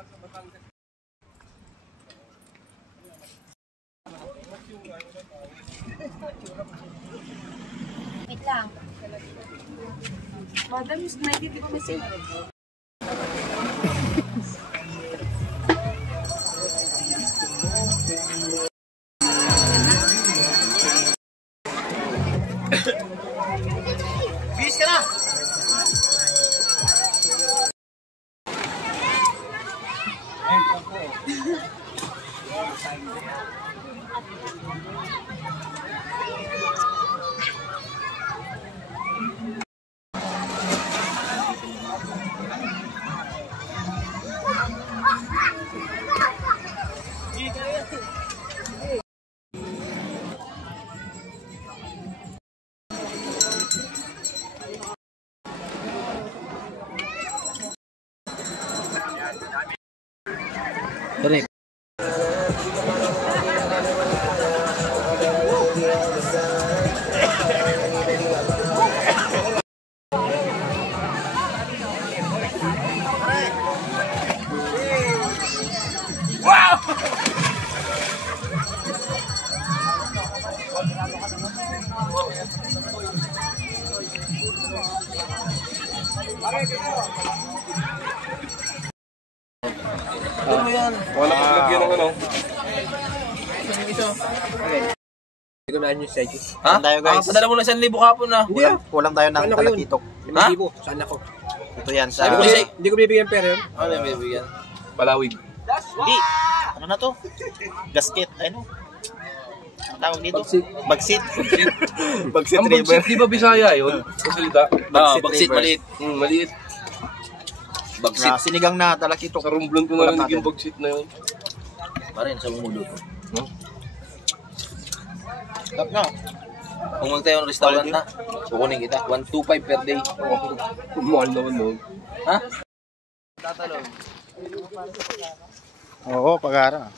Wait lang. Madam, yung slide, di ba may save? Bis ka na! Correct. Ano yan? Wala pang lagyan ng ano. Hindi ko na yung side. Ha? Tayo guys. Padala mo lang 1,000 kapon na. Kulang tayo ng talakitok. Ha? Saan ako? Ito yan sa... Hindi ko bibigyan pera yun. Ano yung bibigyan? Palawig. Hindi. Ano na to? Gasket. Ano? Ang tawag dito? Bagsit. Bagsit Ang river. bagsit, di ba Bisaya yun? Ang salita. Bagsit river. maliit. Maliit. Bagsit. Na sinigang na talakitok. Karumblon ko na naging bagsit na yun. Parin sa umulo. Tap na. Kung magtayo ng restaurant na, kukunin kita. 125 per day. Mahal naman no. Ha? Oo, pag-ara.